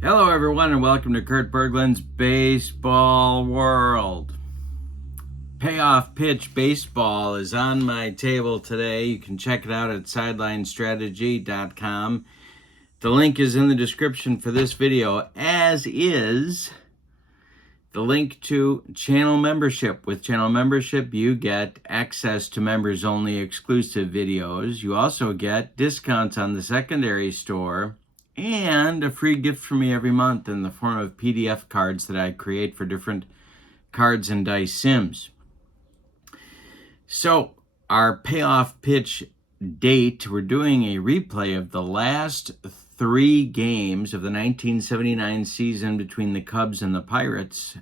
Hello, everyone, and welcome to Kurt Berglund's Baseball World. Payoff Pitch Baseball is on my table today. You can check it out at sidelinestrategy.com. The link is in the description for this video, as is the link to channel membership. With channel membership, you get access to members-only exclusive videos. You also get discounts on the secondary store and a free gift from me every month in the form of PDF cards that I create for different cards and dice sims. So, our payoff pitch date, we're doing a replay of the last 3 games of the 1979 season between the Cubs and the Pirates,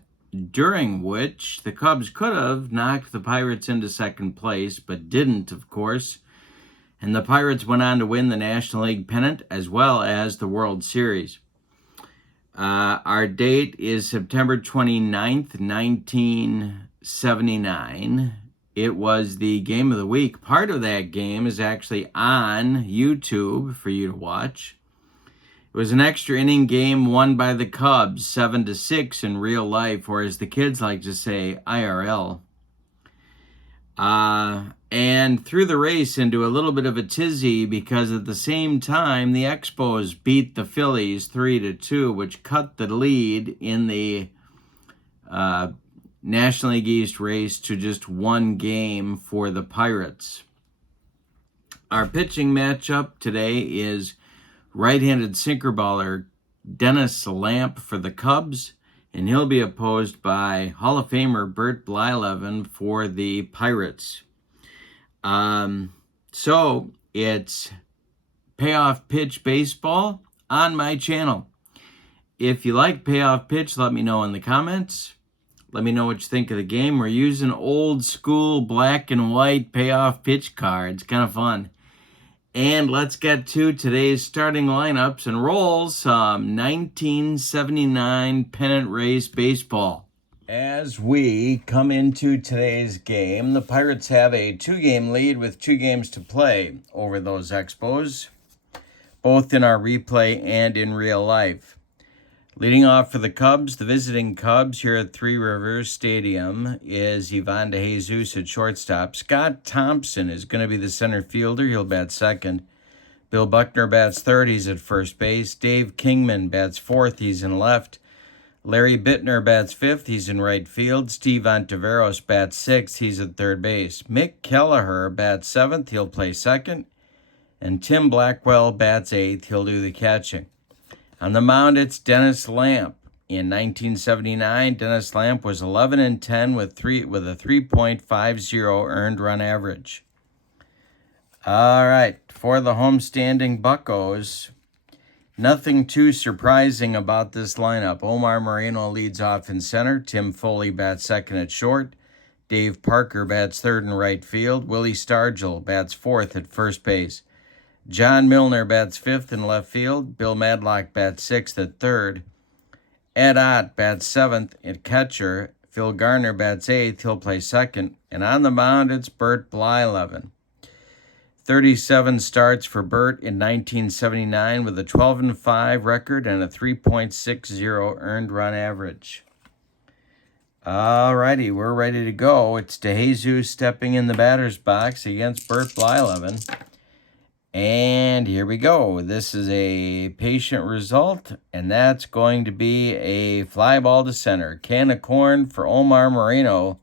during which the Cubs could have knocked the Pirates into second place, but didn't, of course. And the Pirates went on to win the National League pennant as well as the World Series. Our date is September 29th, 1979. It was the game of the week. Part of that game is actually on YouTube for you to watch. It was an extra inning game won by the Cubs, 7-6 in real life, or as the kids like to say, IRL. And threw the race into a little bit of a tizzy because at the same time, the Expos beat the Phillies 3-2, which cut the lead in the National League East race to just 1 game for the Pirates. Our pitching matchup today is right-handed sinker baller Dennis Lamp for the Cubs, and he'll be opposed by Hall of Famer Bert Blyleven for the Pirates. So it's Payoff Pitch Baseball on my channel. If you like Payoff Pitch, let me know in the comments. Let me know what you think of the game. We're using old school black and white payoff pitch cards. Kind of fun. And let's get to today's starting lineups and roll some 1979 pennant race baseball. As we come into today's game, the Pirates have a 2-game lead with 2 games to play over those Expos, both in our replay and in real life. Leading off for the Cubs, the visiting Cubs here at Three Rivers Stadium is Ivan DeJesus at shortstop. Scott Thompson is going to be the center fielder. He'll bat second. Bill Buckner bats third. He's at first base. Dave Kingman bats fourth. He's in left. Larry Bittner bats fifth. He's in right field. Steve Ontiveros bats sixth. He's at third base. Mick Kelleher bats seventh. He'll play second. And Tim Blackwell bats eighth. He'll do the catching. On the mound, it's Dennis Lamp. In 1979, Dennis Lamp was 11-10 with a 3.50 earned run average. All right, for the homestanding Buccos, nothing too surprising about this lineup. Omar Moreno leads off in center. Tim Foley bats second at short. Dave Parker bats third in right field. Willie Stargell bats fourth at first base. John Milner bats fifth in left field. Bill Madlock bats sixth at third. Ed Ott bats seventh at catcher. Phil Garner bats eighth. He'll play second. And on the mound, it's Bert Blyleven. 37 starts for Bert in 1979 with a 12-5 record and a 3.60 earned run average. All righty, we're ready to go. It's DeJesus stepping in the batter's box against Bert Blyleven. And here we go. This is a patient result, and that's going to be a fly ball to center. Can of corn for Omar Moreno,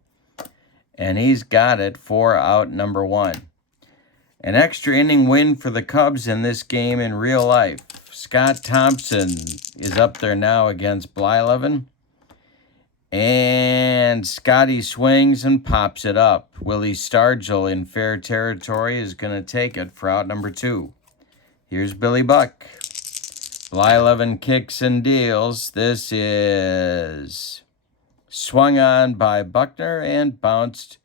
and he's got it for out number 1. An extra inning win for the Cubs in this game in real life. Scott Thompson is up there now against Blyleven. And Scotty swings and pops it up. Willie Stargell in fair territory is going to take it for out number 2. Here's Billy Buck. Blyleven kicks and deals. This is swung on by Buckner and bounced.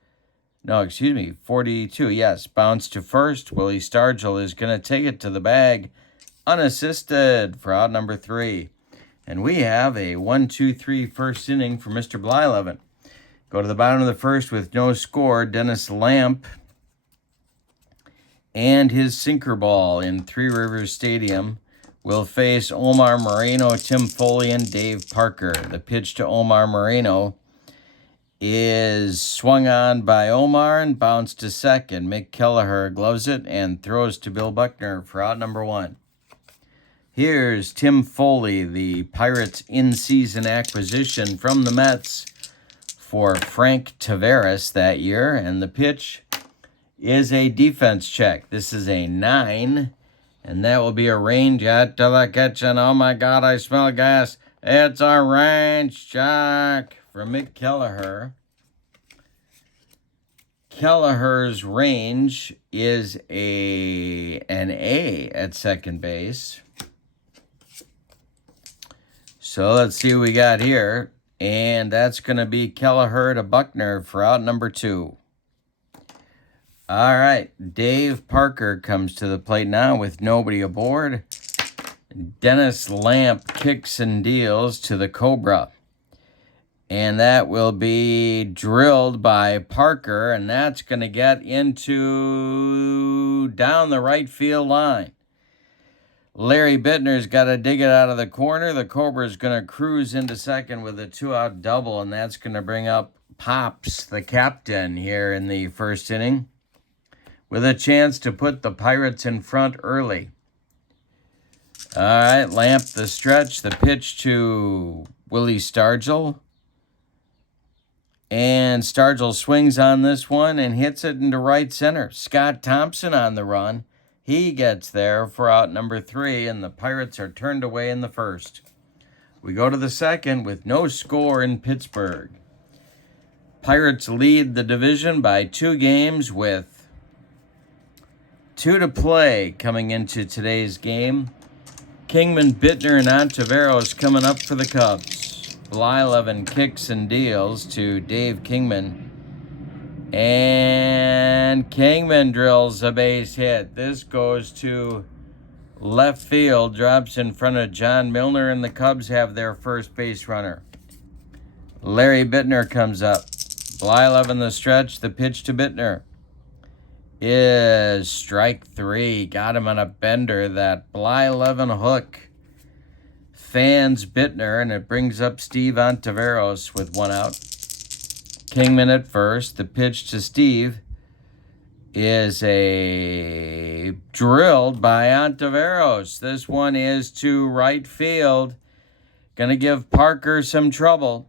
42. Yes, bounced to first. Willie Stargell is going to take it to the bag unassisted for out number 3. And we have a 1-2-3 first inning for Mr. Blyleven. Go to the bottom of the first with no score. Dennis Lamp and his sinker ball in Three Rivers Stadium will face Omar Moreno, Tim Foley, and Dave Parker. The pitch to Omar Moreno is swung on by Omar and bounced to second. Mick Kelleher gloves it and throws to Bill Buckner for out number 1. Here's Tim Foley, the Pirates in-season acquisition from the Mets for Frank Taveras that year. And the pitch is a defense check. This is a 9, and that will be a range out to the kitchen. Oh my God, I smell gas. It's a range check from Mick Kelleher. Kelleher's range is an A at second base. So let's see what we got here. And that's going to be Kelleher to Buckner for out number 2. All right, Dave Parker comes to the plate now with nobody aboard. Dennis Lamp kicks and deals to the Cobra. And that will be drilled by Parker, and that's going to get into down the right field line. Larry Bittner's got to dig it out of the corner. The Cobra's going to cruise into second with a 2-out double, and that's going to bring up Pops, the captain, here in the first inning, with a chance to put the Pirates in front early. All right, Lamp the stretch, the pitch to Willie Stargell. And Stargell swings on this one and hits it into right center. Scott Thompson on the run. He gets there for out number 3, and the Pirates are turned away in the first. We go to the second with no score in Pittsburgh. Pirates lead the division by 2 games with 2 to play coming into today's game. Kingman, Bittner, and Ontiveros coming up for the Cubs. Blyleven kicks and deals to Dave Kingman. And Kingman drills a base hit. This goes to left field, drops in front of John Milner, and the Cubs have their first base runner. Larry Bittner comes up. Blyleven the stretch, the pitch to Bittner is strike 3. Got him on a bender. That Blyleven hook fans Bittner, and it brings up Steve Ontiveros with 1 out. Kingman at first. The pitch to Steve is a drilled by Ontiveros. This one is to right field. Going to give Parker some trouble.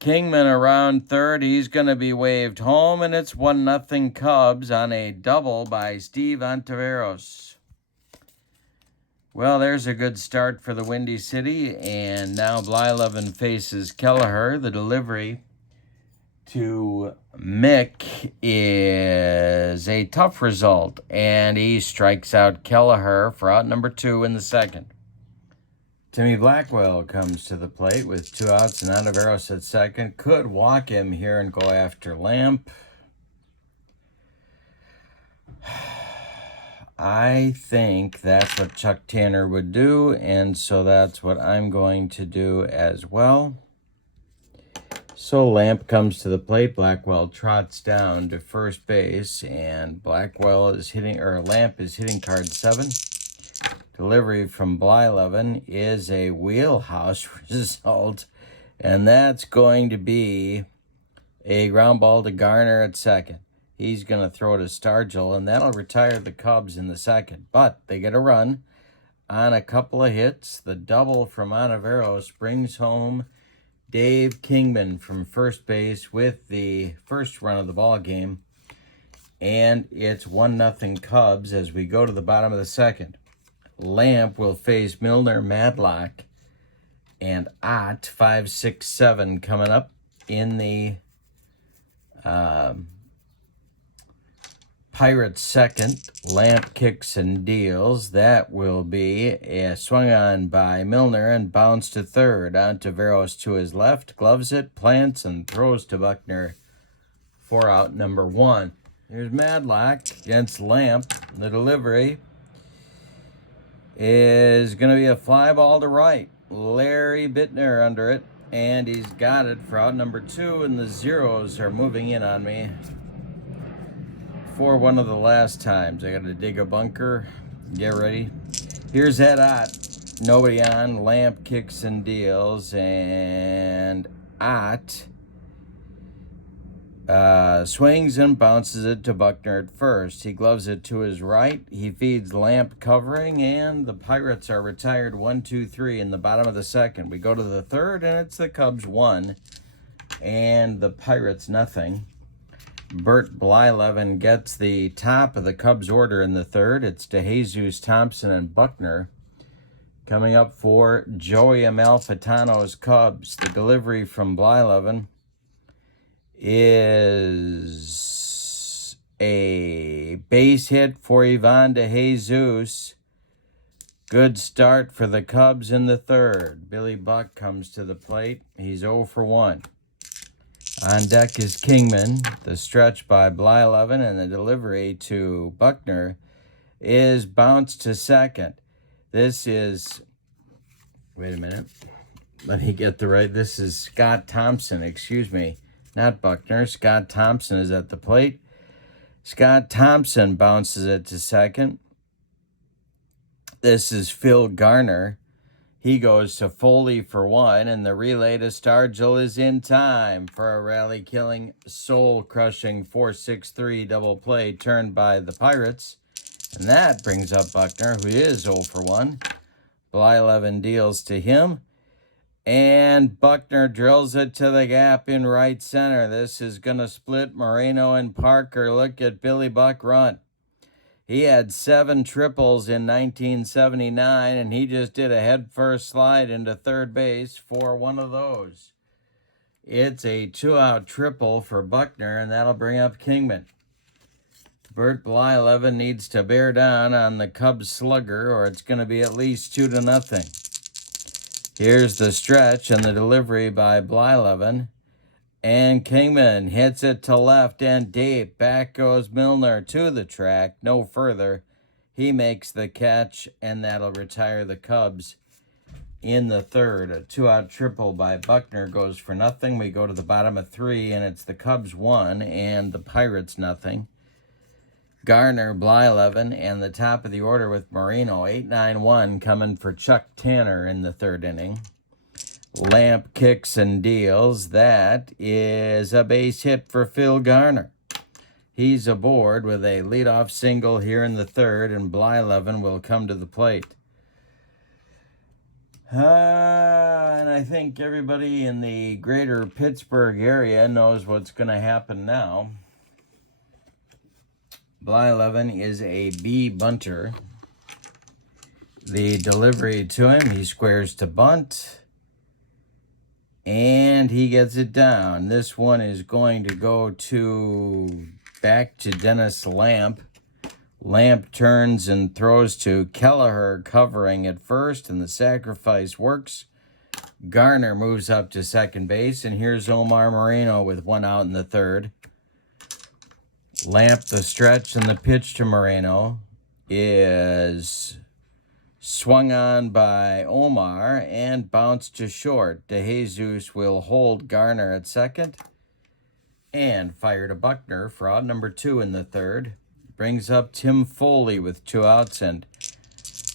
Kingman around third. He's going to be waved home, and it's 1-0 Cubs on a double by Steve Ontiveros. Well, there's a good start for the Windy City, and now Blyleven faces Kelleher. The delivery to Mick is a tough result, and he strikes out Kelleher for out number 2 in the second. Timmy Blackwell comes to the plate with 2 outs and Ontiveros at second. Could walk him here and go after Lamp. I think that's what Chuck Tanner would do, and so that's what I'm going to do as well. So Lamp comes to the plate. Blackwell trots down to first base, and Lamp is hitting card 7. Delivery from Blyleven is a wheelhouse result, and that's going to be a ground ball to Garner at second. He's going to throw to Stargell, and that'll retire the Cubs in the second. But they get a run on a couple of hits. The double from Ontiveros brings home Dave Kingman from first base with the first run of the ball game. And it's 1-0 Cubs as we go to the bottom of the second. Lamp will face Milner, Madlock, and Ott, 5, 6, 7 coming up in the Pirates second. Lamp kicks and deals. That will be swung on by Milner and bounced to third. Ontiveros to his left, gloves it, plants, and throws to Buckner for out number 1. Here's Madlock against Lamp. The delivery is going to be a fly ball to right. Larry Bittner under it, and he's got it for out number 2, and the zeros are moving in on me. For one of the last times. I got to dig a bunker, get ready. Here's that Ott. Nobody on. Lamp kicks and deals. And Ott swings and bounces it to Buckner at first. He gloves it to his right. He feeds Lamp covering, and the Pirates are retired 1-2-3 in the bottom of the second. We go to the third, and it's the Cubs 1 and the Pirates nothing. Blyleven gets the top of the Cubs order in the third. It's DeJesus, Thompson, and Buckner. Coming up for Joey Amalfitano's Cubs. The delivery from Blyleven is a base hit for Ivan DeJesus. Good start for the Cubs in the third. Billy Buck comes to the plate. He's 0 for 1. On deck is Kingman. The stretch by Blyleven and the delivery to Buckner is bounced to second. This is, wait a minute, let me get the right, this is Scott Thompson, excuse me, not Buckner. Scott Thompson is at the plate. Scott Thompson bounces it to second. This is Phil Garner. He goes to Foley for 1, and the relay to Stargell is in time for a rally-killing, soul-crushing 4-6-3 double play turned by the Pirates. And that brings up Buckner, who is 0 for 1. Blyleven deals to him, and Buckner drills it to the gap in right center. This is going to split Moreno and Parker. Look at Billy Buck run. He had 7 triples in 1979, and he just did a head-first slide into third base for one of those. It's a 2-out triple for Buckner, and that'll bring up Kingman. Bert Blyleven needs to bear down on the Cubs slugger, or it's going to be at least 2-0. Here's the stretch and the delivery by Blyleven. And Kingman hits it to left and deep. Back goes Milner to the track. No further. He makes the catch, and that'll retire the Cubs in the third. A 2-out triple by Buckner goes for nothing. We go to the bottom of 3, and it's the Cubs 1 and the Pirates nothing. Garner, Blyleven, and the top of the order with Moreno. 8-9-1 coming for Chuck Tanner in the third inning. Lamp kicks and deals. That is a base hit for Phil Garner. He's aboard with a leadoff single here in the third, and Blyleven will come to the plate. And I think everybody in the greater Pittsburgh area knows what's going to happen now. Blyleven is a B bunter. The delivery to him, he squares to bunt. And he gets it down. This one is going to go back to Dennis Lamp. Lamp turns and throws to Kelleher covering at first, and the sacrifice works. Garner moves up to second base, and here's Omar Moreno with 1 out in the third. Lamp, the stretch, and the pitch to Moreno is swung on by Omar and bounced to short. DeJesus will hold Garner at second and fire to Buckner for out number 2 in the third. Brings up Tim Foley with 2 outs, and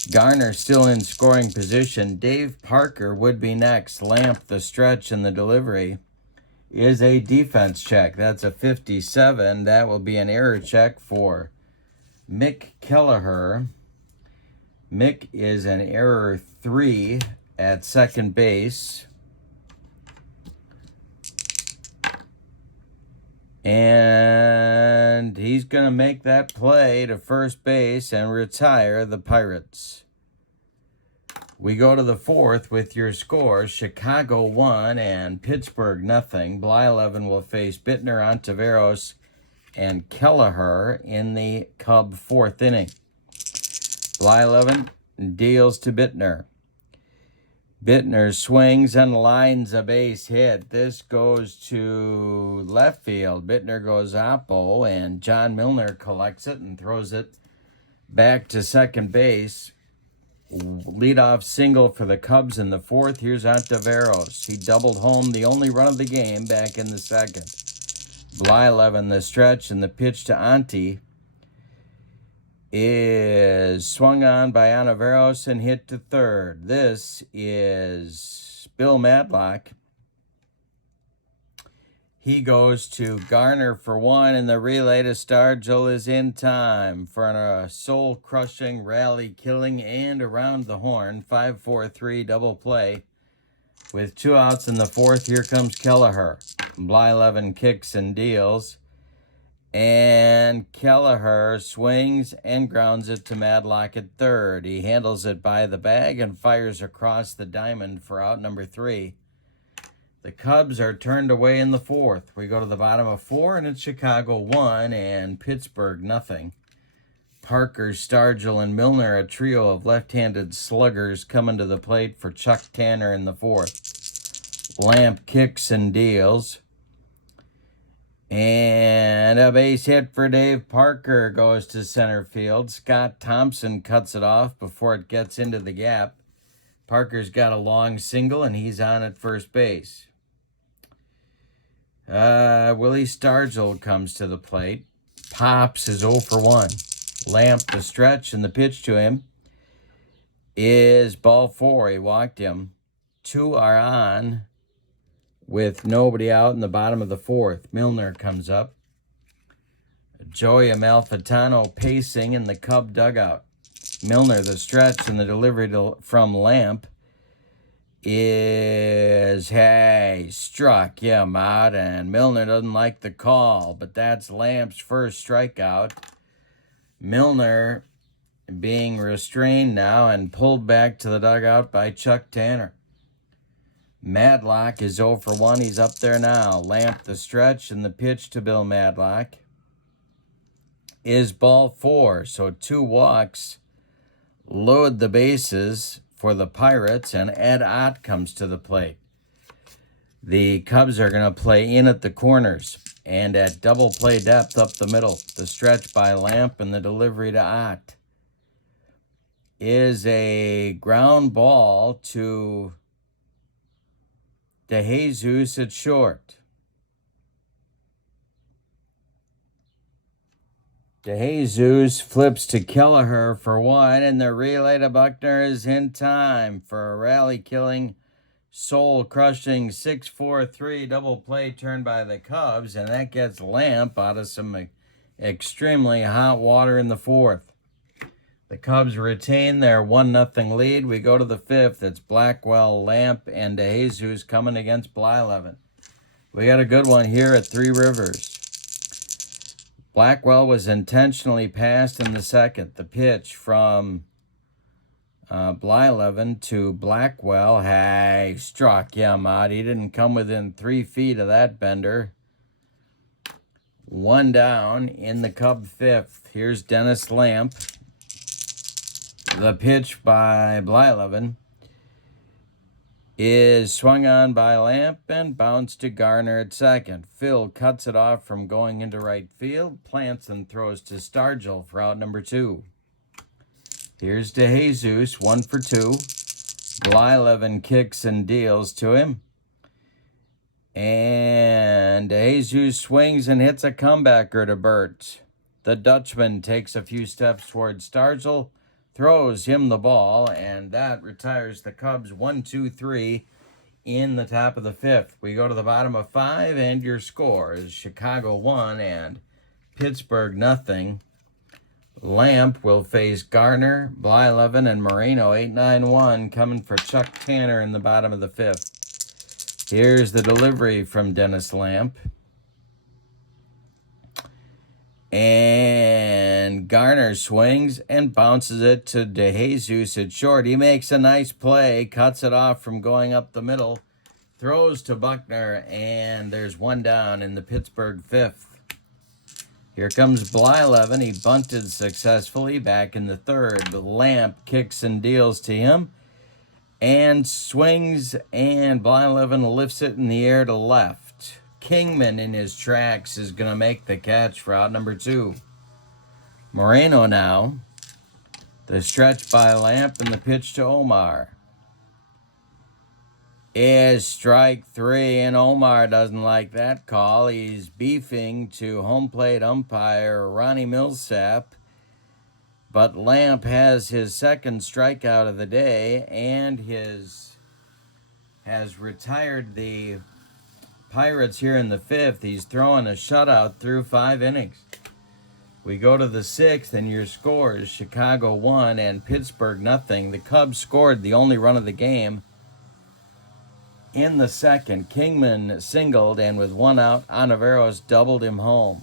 Garner still in scoring position. Dave Parker would be next. Lamp, the stretch, and the delivery is a defense check. That's a 57. That will be an error check for Mick Kelleher. Mick is an error 3 at second base. And he's going to make that play to first base and retire the Pirates. We go to the fourth with your scores. Chicago 1 and Pittsburgh nothing. Blyleven will face Bittner, Ontiveros, and Kelleher in the Cub fourth inning. Blyleven deals to Bittner. Bittner swings and lines a base hit. This goes to left field. Bittner goes oppo, and John Milner collects it and throws it back to second base. Leadoff single for the Cubs in the fourth. Here's Ontiveros. He doubled home the only run of the game back in the second. Blyleven, the stretch and the pitch to Onti is swung on by Anaveros and hit to third. This is Bill Madlock. He goes to Garner for one, and the relay to Stargell is in time for a soul-crushing, rally-killing, and around the horn 5-4-3 double play. With 2 outs in the fourth, here comes Kelleher. Blyleven kicks and deals, and Kelleher swings and grounds it to Madlock at third. He handles it by the bag and fires across the diamond for out number 3. The Cubs are turned away in the fourth. We go to the bottom of 4, and it's Chicago 1 and Pittsburgh nothing. Parker, Stargell, and Milner, a trio of left-handed sluggers, coming to the plate for Chuck Tanner in the fourth. Lamp kicks and deals. And a base hit for Dave Parker goes to center field. Scott Thompson cuts it off before it gets into the gap. Parker's got a long single, and he's on at first base. Willie Stargell comes to the plate. Pops is 0 for 1. Lamp the stretch, and the pitch to him is ball 4. He walked him. 2 are on with nobody out in the bottom of the fourth. Milner comes up. Joey Amalfitano pacing in the Cub dugout. Milner the stretch, and the delivery from Lamp is, hey, struck him out, and Milner doesn't like the call, but that's Lamp's first strikeout. Milner being restrained now and pulled back to the dugout by Chuck Tanner. Madlock is 0 for 1. He's up there now. Lamp the stretch, and the pitch to Bill Madlock is ball 4. So 2 walks load the bases for the Pirates, and Ed Ott comes to the plate. The Cubs are going to play in at the corners and at double play depth up the middle. The stretch by Lamp and the delivery to Ott is a ground ball to DeJesus at short. DeJesus flips to Kelleher for 1, and the relay to Buckner is in time for a rally-killing, soul-crushing 6-4-3 double play turn by the Cubs, and that gets Lamp out of some extremely hot water in the fourth. The Cubs retain their 1-0 lead. We go to the fifth. It's Blackwell, Lamp, and DeJesus coming against Blyleven. We got a good one here at Three Rivers. Blackwell was intentionally passed in the second. The pitch from Blyleven to Blackwell, hey, struck him out. He didn't come within 3 feet of that bender. 1 down in the Cub fifth. Here's Dennis Lamp. The pitch by Blyleven is swung on by Lamp and bounced to Garner at second. Phil cuts it off from going into right field, plants and throws to Stargell for out number 2. Here's DeJesus, 1 for 2. Blyleven kicks and deals to him. And DeJesus swings and hits a comebacker to Burt. The Dutchman takes a few steps towards Stargell, throws him the ball, and that retires the Cubs 1-2-3 in the top of the fifth. We go to the bottom of 5, and your score is Chicago 1 and Pittsburgh nothing. Lamp will face Garner, Blyleven, and Moreno 8-9-1 coming for Chuck Tanner in the bottom of the fifth. Here's the delivery from Dennis Lamp. And Garner swings and bounces it to DeJesus at short. He makes a nice play, cuts it off from going up the middle, throws to Buckner, and there's 1 down in the Pittsburgh fifth. Here comes Blyleven. He bunted successfully back in the third. The Lamp kicks and deals to him and swings, and Blyleven lifts it in the air to left. Kingman in his tracks is going to make the catch for out number 2. Moreno now. The stretch by Lamp and the pitch to Omar is strike 3, and Omar doesn't like that call. He's beefing to home plate umpire Ronnie Millsap. But Lamp has his second strikeout of the day and has retired the Pirates here in the fifth. He's throwing a shutout through 5 innings. We go to the sixth, and your scores: Chicago 1 and Pittsburgh nothing. The Cubs scored the only run of the game in the second. Kingman singled, and with 1 out, Ontiveros doubled him home.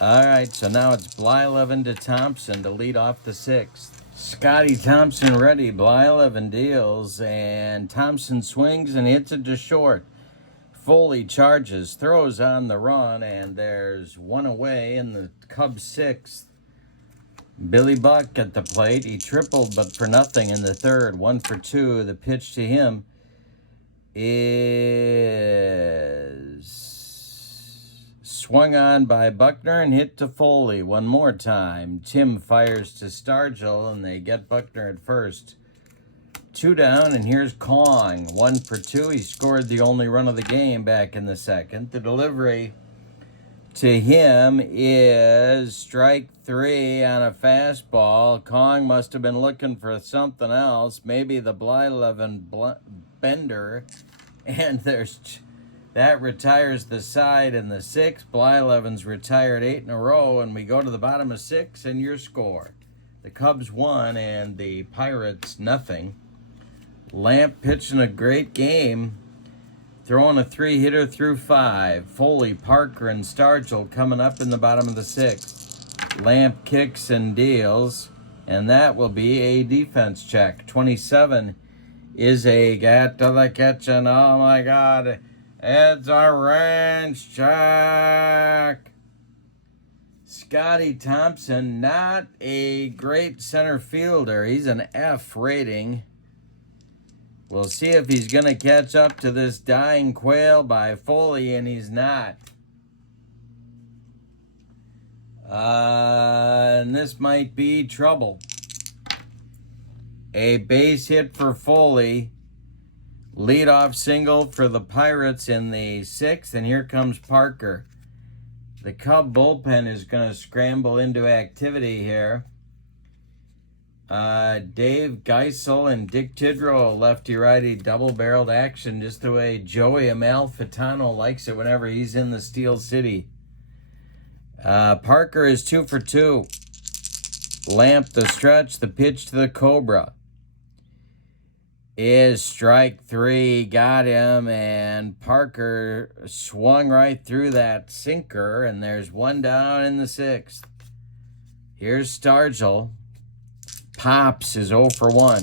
All right, so now it's Blyleven to Thompson to lead off the sixth. Scotty Thompson ready. Blyleven deals, and Thompson swings and hits it to short. Foley charges, throws on the run, and there's 1 away in the Cubs' sixth. Billy Buck at the plate. He tripled, but for nothing in the third. 1 for 2. The pitch to him is swung on by Buckner and hit to Foley. One more time. Tim fires to Stargell, and they get Buckner at first. 2 down, and here's Kong. 1 for 2. He scored the only run of the game back in the second. The delivery to him is strike 3 on a fastball. Kong must have been looking for something else, maybe the Blyleven bender, and that retires the side in the sixth. Blyleven's retired 8 in a row, and we go to the bottom of 6, and your score: the Cubs 1 and the Pirates nothing. Lamp pitching a great game, throwing a 3-hitter through 5. Foley, Parker, and Stargell coming up in the bottom of the 6th. Lamp kicks and deals, and that will be a defense check. 27 is a get to the kitchen. Oh my God, it's a range check. Scotty Thompson, not a great center fielder. He's an F rating. We'll see if he's going to catch up to this dying quail by Foley, and he's not. And this might be trouble. A base hit for Foley. Leadoff single for the Pirates in the 6th, and here comes Parker. The Cub bullpen is going to scramble into activity here. Dave Geisel and Dick Tidrow, lefty-righty double-barreled action, just the way Joey Amalfitano likes it whenever he's in the Steel City. Parker is 2 for 2. Lamp the stretch, the pitch to the Cobra is strike 3. Got him, and Parker swung right through that sinker, and there's 1 down in the 6th. Here's Stargell. Pops is 0 for 1.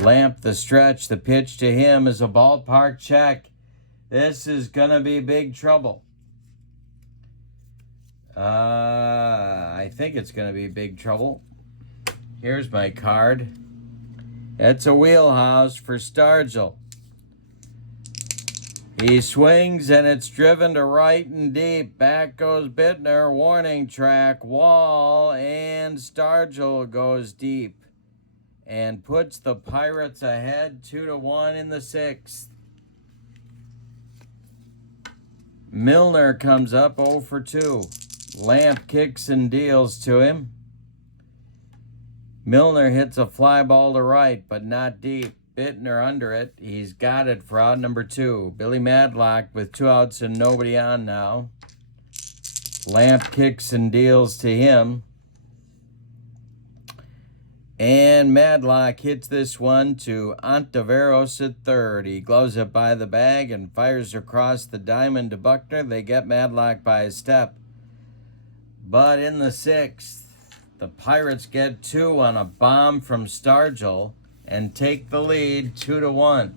Lamp the stretch. The pitch to him is a ballpark check. This is going to be big trouble. I think it's going to be big trouble. Here's my card. It's a wheelhouse for Stargell. He swings, and it's driven to right and deep. Back goes Bittner. Warning track, wall, and Stargell goes deep and puts the Pirates ahead 2-1 in the 6th. Milner comes up 0 for 2. Lamp kicks and deals to him. Milner hits a fly ball to right, but not deep. Bittner under it. He's got it for out number 2. Billy Madlock with 2 outs and nobody on now. Lamp kicks and deals to him. And Madlock hits this one to Ontiveros at third. He gloves it by the bag and fires across the diamond to Buckner. They get Madlock by a step. But in the 6th, the Pirates get 2 on a bomb from Stargell and take the lead 2-1.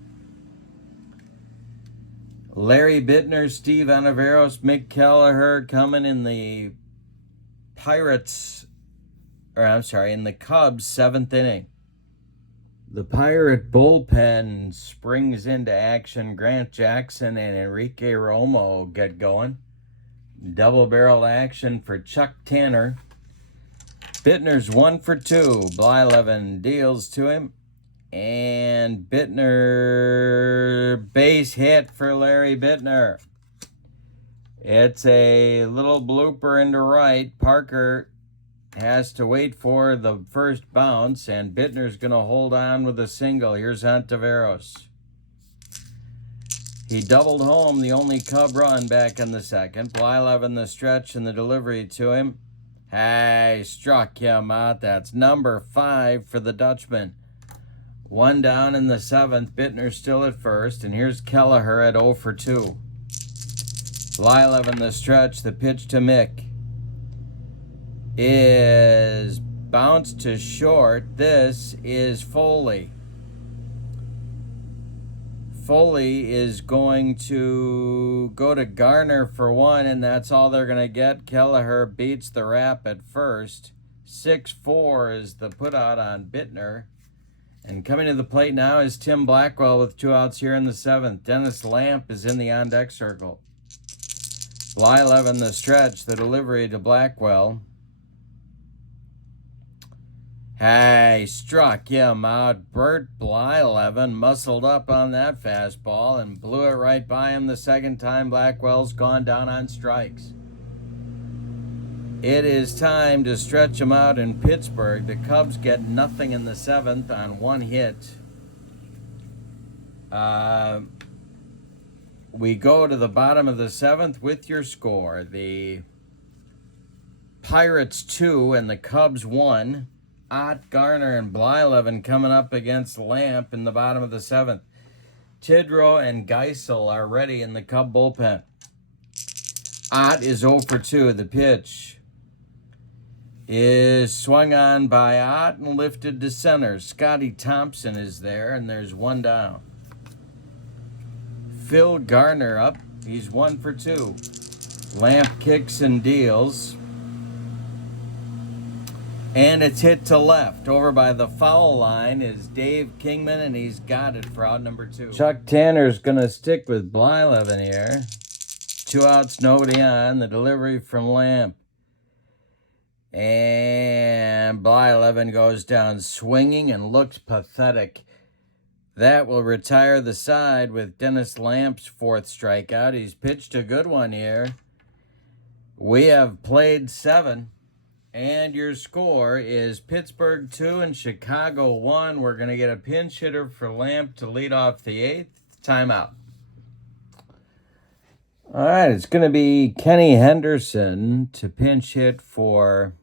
Larry Bittner, Steve Ontiveros, Mick Kelleher coming in the in the Cubs' 7th inning. The Pirate bullpen springs into action. Grant Jackson and Enrique Romo get going. Double-barrel action for Chuck Tanner. Bittner's 1 for 2. Blyleven deals to him. And Bittner, base hit for Larry Bittner. It's a little blooper into right. Parker has to wait for the first bounce, and Bittner's going to hold on with a single. Here's Ontiveros. He doubled home the only Cub run back in the second. Blyleven the stretch and the delivery to him. Hey, struck him out. That's number 5 for the Dutchman. 1 down in the 7th. Bittner still at first. And here's Kelleher at 0 for 2. Blyleven the stretch. The pitch to Mick is bounced to short. This is Foley. Foley is going to go to Garner for 1, and that's all they're going to get. Kelleher beats the Rap at first. 6-4 is the putout on Bittner. And coming to the plate now is Tim Blackwell with 2 outs here in the 7th. Dennis Lamp is in the on-deck circle. Blyleven the stretch, the delivery to Blackwell. Hey, struck him out. Bert Blyleven muscled up on that fastball and blew it right by him the second time. Blackwell's gone down on strikes. It is time to stretch him out in Pittsburgh. The Cubs get nothing in the 7th on 1 hit. We go to the bottom of the 7th with your score. The Pirates 2 and the Cubs 1. Ott, Garner, and Blyleven coming up against Lamp in the bottom of the 7th. Tidrow and Geisel are ready in the Cub bullpen. Ott is 0 for 2. The pitch is swung on by Ott and lifted to center. Scotty Thompson is there, and there's 1 down. Phil Garner up. He's 1 for 2. Lamp kicks and deals. And it's hit to left. Over by the foul line is Dave Kingman, and he's got it for out number 2. Chuck Tanner's going to stick with Blyleven here. 2 outs, nobody on. The delivery from Lamp. And Blyleven goes down swinging and looks pathetic. That will retire the side with Dennis Lamp's 4th strikeout. He's pitched a good one here. We have played 7. And your score is Pittsburgh 2 and Chicago 1. We're going to get a pinch hitter for Lamp to lead off the 8th. Timeout. All right, it's going to be Kenny Henderson to pinch hit for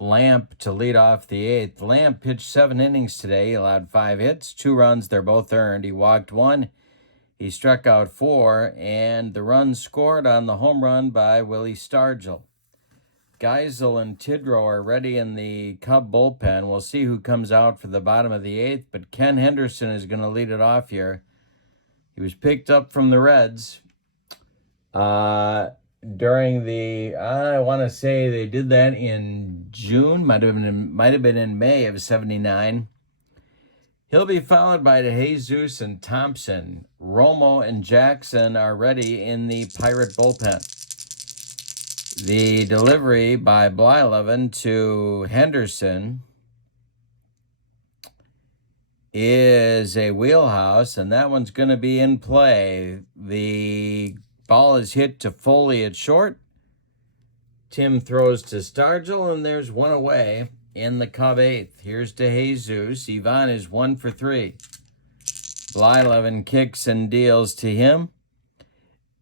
Lamp to lead off the 8th. Lamp pitched 7 innings today. He allowed 5 hits, 2 runs. They're both earned. He walked 1. He struck out 4. And the run scored on the home run by Willie Stargell. Geisel and Tidrow are ready in the Cub bullpen. We'll see who comes out for the bottom of the 8th, but Ken Henderson is going to lead it off here. He was picked up from the Reds during the, I want to say they did that in June, might have been in May of 79. He'll be followed by DeJesus and Thompson. Romo and Jackson are ready in the Pirate bullpen. The delivery by Blyleven to Henderson is a wheelhouse, and that one's going to be in play. The ball is hit to Foley at short. Tim throws to Stargell, and there's 1 away in the Cub 8th. Here's DeJesus. Ivan is 1 for 3. Blyleven kicks and deals to him.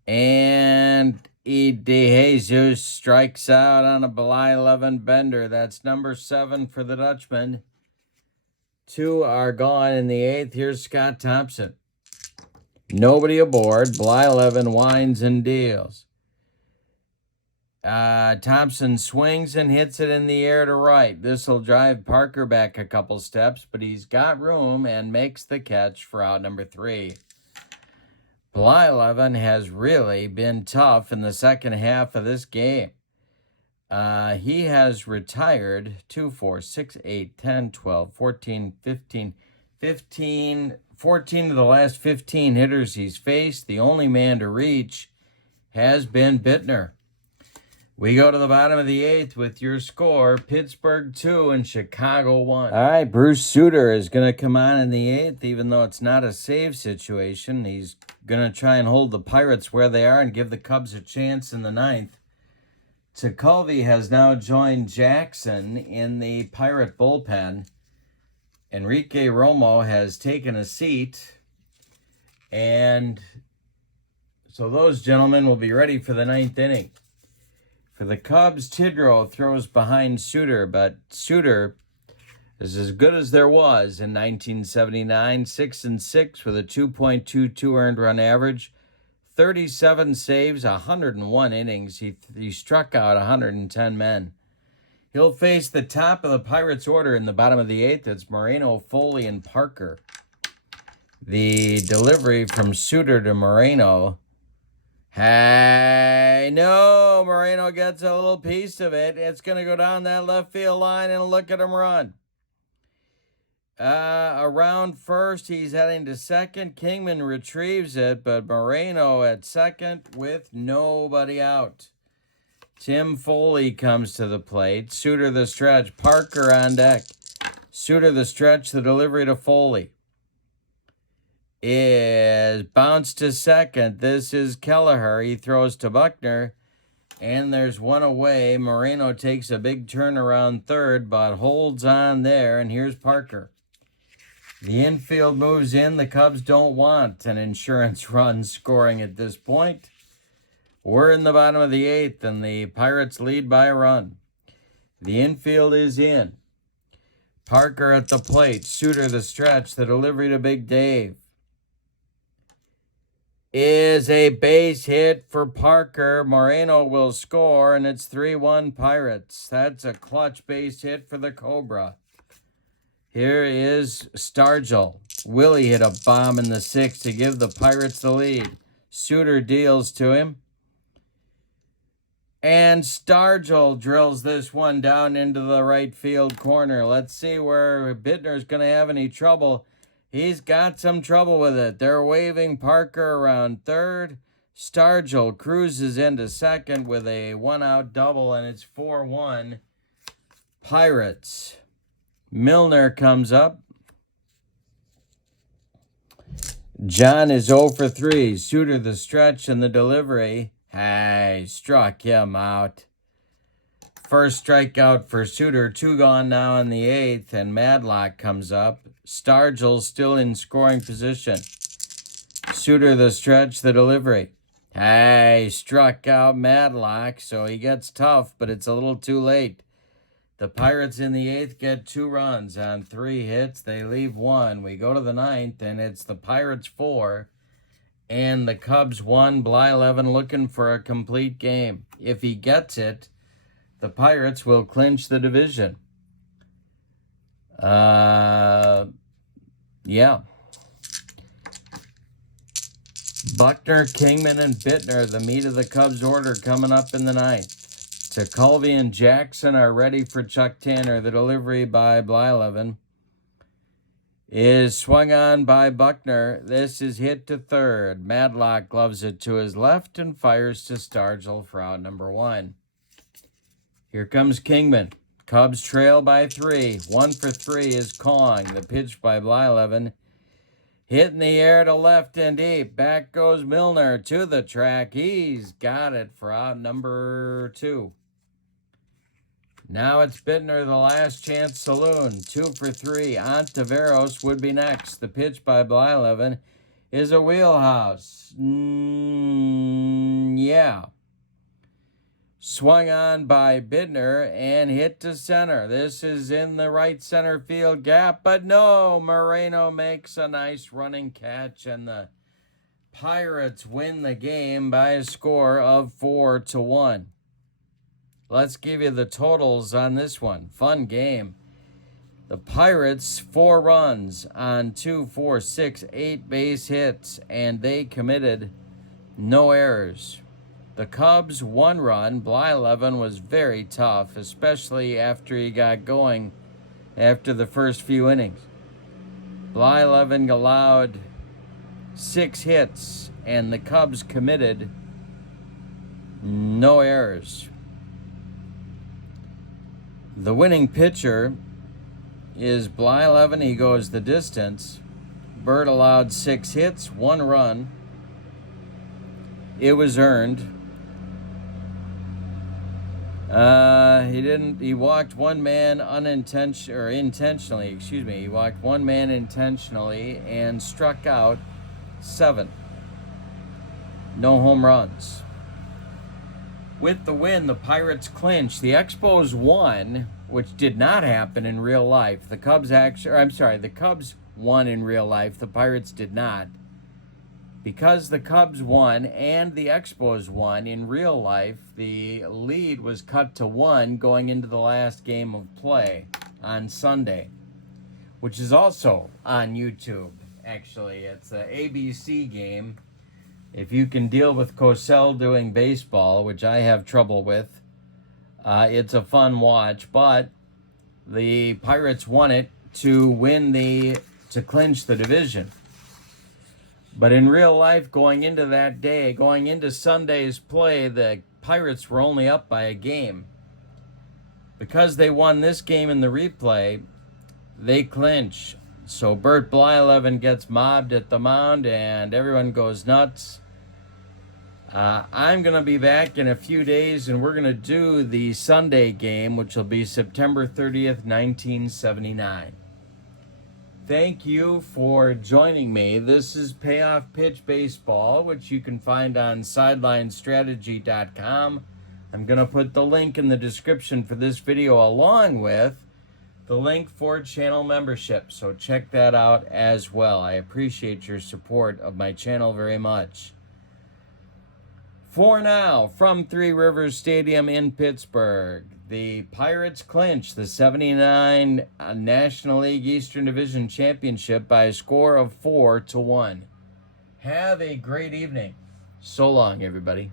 And DeJesus strikes out on a Blyleven bender. That's number 7 for the Dutchman. 2 are gone in the 8th. Here's Scott Thompson. Nobody aboard. Blyleven winds and deals. Thompson swings and hits it in the air to right. This will drive Parker back a couple steps, but he's got room and makes the catch for out number 3. Blyleven has really been tough in the second half of this game. He has retired 2, 4, 6, 8, 10, 12, 14 of the last 15 hitters he's faced. The only man to reach has been Bittner. We go to the bottom of the 8th with your score, Pittsburgh 2 and Chicago 1. All right, Bruce Sutter is going to come on in the 8th, even though it's not a save situation. He's going to try and hold the Pirates where they are and give the Cubs a chance in the 9th Tekulve has now joined Jackson in the Pirate bullpen. Enrique Romo has taken a seat, and so those gentlemen will be ready for the 9th inning. For the Cubs, Tidrow throws behind Suter, but Suter is as good as there was in 1979, 6-6 with a 2.22 earned run average, 37 saves, 101 innings. He struck out 110 men. He'll face the top of the Pirates order in the bottom of the 8th. It's Moreno, Foley, and Parker. The delivery from Suter to Moreno. Hey, no, Moreno gets a little piece of it. It's going to go down that left field line, and look at him run. Around first, he's heading to second. Kingman retrieves it, but Moreno at second with nobody out. Tim Foley comes to the plate. Suter the stretch. Parker on deck. Suter the stretch. The delivery to Foley is bounced to second. This is Kelleher. He throws to Buckner, and there's one away. Moreno takes a big turn around third, but holds on there, and here's Parker. The infield moves in. The Cubs don't want an insurance run scoring at this point. We're in the bottom of the 8th, and the Pirates lead by a run. The infield is in. Parker at the plate. Suter the stretch. The delivery to Big Dave is a base hit for Parker. Moreno will score, and it's 3-1 Pirates. That's a clutch base hit for the Cobra. Here is Stargell. Willie hit a bomb in the 6th to give the Pirates the lead. Suter deals to him. And Stargell drills this one down into the right field corner. Let's see where Bittner's going to have any trouble. He's got some trouble with it. They're waving Parker around third. Stargell cruises into second with a one-out double, and it's 4-1 Pirates. Milner comes up. John is 0 for 3. Suter the stretch and the delivery. Hey, struck him out. First strikeout for Suter. 2 gone now in the 8th, and Madlock comes up. Stargell still in scoring position. Suter the stretch, the delivery. Hey, struck out Madlock, so he gets tough, but it's a little too late. The Pirates in the 8th get 2 runs on 3 hits. They leave 1. We go to the 9th, and it's the Pirates 4 and the Cubs 1. Blyleven looking for a complete game. If he gets it, the Pirates will clinch the division. Yeah. Buckner, Kingman, and Bittner, the meat of the Cubs order coming up in the 9th. Tekulve and Jackson are ready for Chuck Tanner. The delivery by Blyleven is swung on by Buckner. This is hit to third. Madlock gloves it to his left and fires to Stargell for out number 1. Here comes Kingman. Cubs trail by 3. 1 for 3 is Kong. The pitch by Blyleven. Hit in the air to left and deep. Back goes Milner to the track. He's got it for out number 2. Now it's Bittner, the last chance saloon. 2 for 3. Ontiveros would be next. The pitch by Blyleven is a wheelhouse. Yeah. Swung on by Bittner and hit to center. This is in the right center field gap, but no, Moreno makes a nice running catch, and the Pirates win the game by a score of 4-1. Let's give you the totals on this one. Fun game. The Pirates, 4 runs on 2, 4, 6, 8 base hits, and they committed no errors. The Cubs, 1 run. Blyleven was very tough, especially after he got going after the first few innings. Blyleven allowed 6 hits, and the Cubs committed no errors. The winning pitcher is Blyleven. He goes the distance. Bird allowed 6 hits, 1 run. It was earned. He walked one man intentionally, excuse me. He walked one man intentionally and struck out 7. No home runs. With the win, the Pirates clinched. The Expos won, which did not happen in real life. The Cubs won in real life. The Pirates did not. Because the Cubs won and the Expos won in real life, the lead was cut to 1 going into the last game of play on Sunday, which is also on YouTube, actually. It's an ABC game. If you can deal with Cosell doing baseball, which I have trouble with, it's a fun watch. But the Pirates won it to clinch the division. But in real life, going into Sunday's play, the Pirates were only up by a game. Because they won this game in the replay, they clinch. So Bert Blyleven gets mobbed at the mound and everyone goes nuts. I'm going to be back in a few days and we're going to do the Sunday game, which will be September 30th, 1979. Thank you for joining me. This is Payoff Pitch Baseball, which you can find on SidelineStrategy.com. I'm going to put the link in the description for this video along with the link for channel membership. So check that out as well. I appreciate your support of my channel very much. For now, from Three Rivers Stadium in Pittsburgh, the Pirates clinch the 79 National League Eastern Division Championship by a score of 4-1. Have a great evening. So long, everybody.